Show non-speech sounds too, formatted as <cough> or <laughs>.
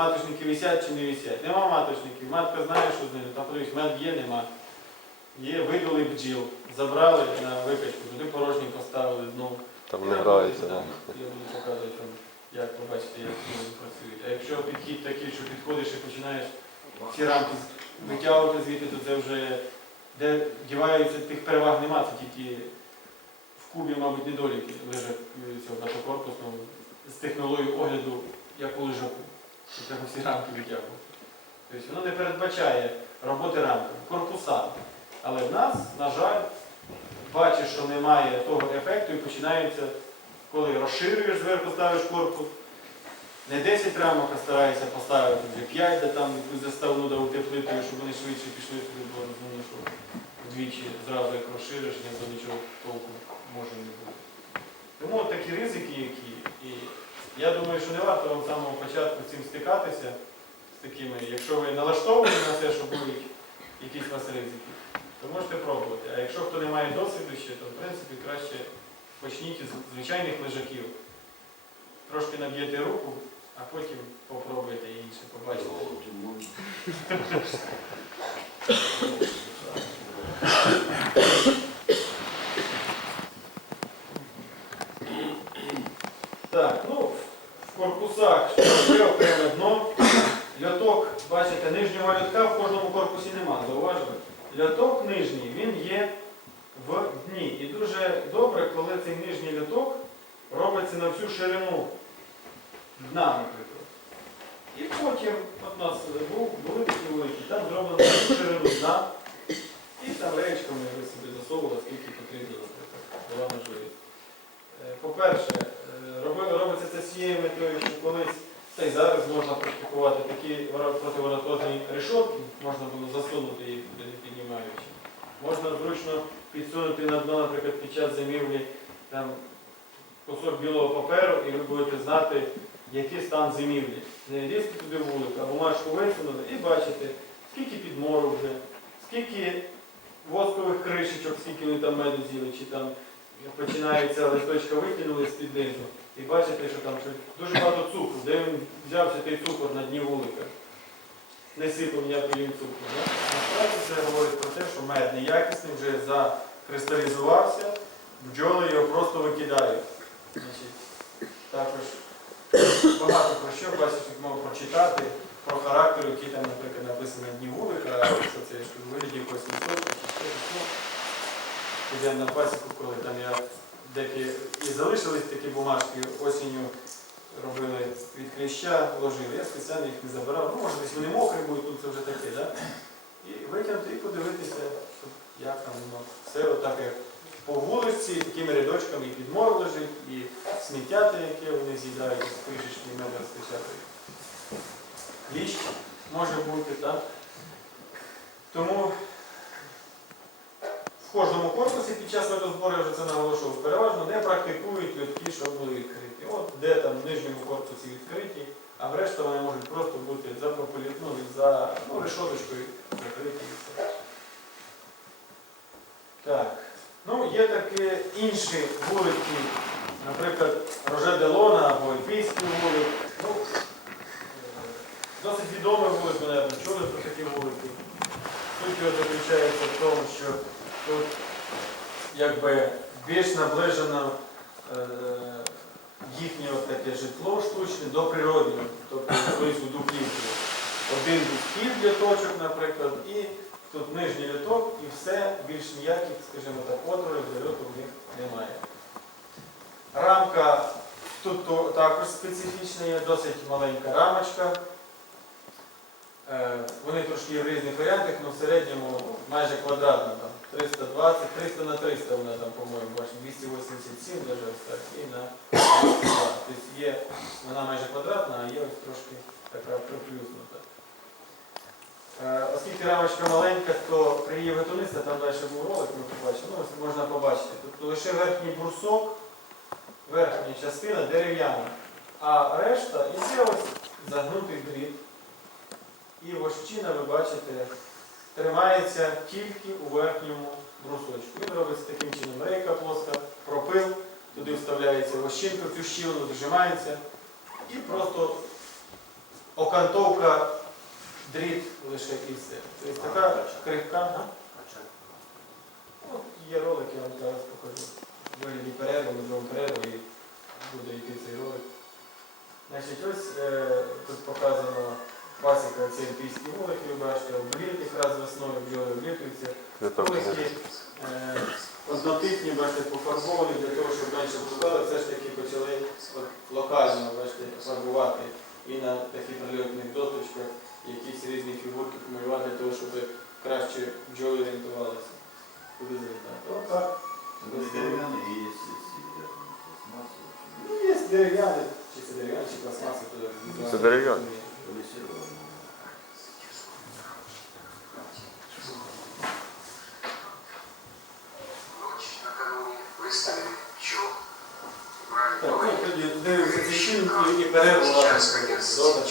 маточники висять чи не висять. Нема маточників, матка знає, що з ними. Там подивись, мед є, нема. Є, видали бджіл, забрали на викачку, туди порожні поставили знову. Там не грається. Я буду показувати вам, як побачите, як вони працюють. А якщо підхід такий, що підходиш і починаєш ці рамки витягувати звідти, то це вже де діваються тих переваг нема, це тільки в кубі, мабуть, недоліки лежать е, цього багатокорпусного з технологією огляду, як у лежаку. Треба всі рамки витягувати. Тобто воно не передбачає роботи рамками, корпуса. Але в нас, на жаль, бачиш, що немає того ефекту і починається, коли розширюєш зверху, ставиш корпус. Не 10 рамок, а стараєшся поставити вже 5, де там якусь заставну да утеплити, щоб вони швидше пішли туди, бо розумію, що вдвічі зразу як розшириш, ні до нічого толку може не бути. Тому от такі ризики, які. І я думаю, що не варто вам з самого початку цим стикатися з такими. Якщо ви налаштовані на те, що будуть якісь у вас ризики, то можете пробувати. А якщо хто не має досвіду ще, то в принципі краще почніть з звичайних лежаків. Трошки наб'єте руку, а потім попробуйте інше, побачите. <laughs> Так, ну, в корпусах є окреме дно. Льоток, бачите, нижнього в кожному корпусі нема, зауважили? Льоток нижній, він є в дні. І дуже добре, коли цей нижній льоток робиться на всю ширину дна, наприклад. І потім, от у нас були такі великі, там зроблено на всю ширину дна, і там речками ви собі засовували, скільки потрібно, наприклад, була можливість. Е, По-перше, е, робиться це з цією метою, що колись, та й зараз можна практикувати такі противонатозні решотки, можна було засунути їх не піднімаючи. Можна зручно підсунути на дно, наприклад, під час зимівлі там, кусок білого паперу, і ви будете знати, який стан зимівлі. Не лізти туди вулик, а бумажку висунули і бачите, скільки підмору вже, скільки воскових кришечок, скільки вони там меду з'їли, чи там починається листочка витягнули з-під низу. І бачите, що там дуже багато цукру. Де він взявся той цукор на дні вулика? Не сипав ніякий він цукру. Насправді це говорить про те, що мед неякісний вже закристалізувався, бджоли його просто викидають. Також багато про що бачиш, як мав прочитати про характер, який там, наприклад, написано на дні вулика, що це вигляді якогось листочка чи щось. Підемо на пасіку, коли там я такі бумажки осінню робили від кліща, ложили. Я спеціально їх не забирав. Ну, може, десь вони мокрі будуть, тут це вже таке, да? І витягнути і подивитися, як там воно. Все отак, як по вулиці, такими рядочками і підмор лежить, і сміття, яке вони з'їдають, з кришечки меду розпечатають. Ліщ може бути, так? Тому в кожному корпусі під час медозбору я вже це наголошував, переважно не практикують льотки, щоб були відкриті. От де там в нижньому корпусі відкриті, а в решта вони можуть просто бути за популі- ну, за ну, решоточкою закриті. Так. Ну, є такі інші вулики, наприклад, Роже Делона або Альпійський вулик. Ну, е, досить відомий вулик, мабуть, чули про такі вулики. Суть його заключається в тому, що якби більш наближено е, їхнє таке житло штучне до природнього, тобто близько до. Один схід для точок, наприклад, і тут нижній літок, і все, більш ніяких, скажімо так, отворів для льоту в них немає. Рамка тут також специфічна, є досить маленька рамочка. Е, Вони трошки в різних варіантах, але в середньому майже квадратна, там 320, 300 на 300 вона там, по-моєму, бачите, 287 даже ось так, і на 202. Тобто є, вона майже квадратна, а є ось трошки така приплюснута. Е, Оскільки рамочка маленька, то при її виготовництві, там далі був ролик, ми побачимо, ну, можна побачити. Тобто лише верхній брусок, верхня частина дерев'яна, а решта іде ось загнутий дріт. І вощина, ви бачите, тримається тільки у верхньому брусочку. Він робиться таким чином рейка плоска, пропил, туди вставляється вощинка цю щілину, зажимається і просто окантовка дріт лише і все. Тобто така крихка. От є ролик, я вам зараз покажу. Вигляді перерву, ми зробимо перерву і буде йти цей ролик. Значить, ось е, тут показано пасіка ці альпійські вулики, ви бачите, обліт якраз весною бджоли облітуються. Вулики е, однотипні, бачите, пофарбовані для того, щоб менше пускали, все ж таки почали локально бачите, фарбувати і на таких прильотних доточках якісь різні фігурки помалювати для того, щоб краще бджоли орієнтувалися. Куди залітати. Отак. Ну, є дерев'яні, чи це дерев'яні, чи пластмаси, то Це дерев'яні. Фільм і, перерву. Сейчас ладно,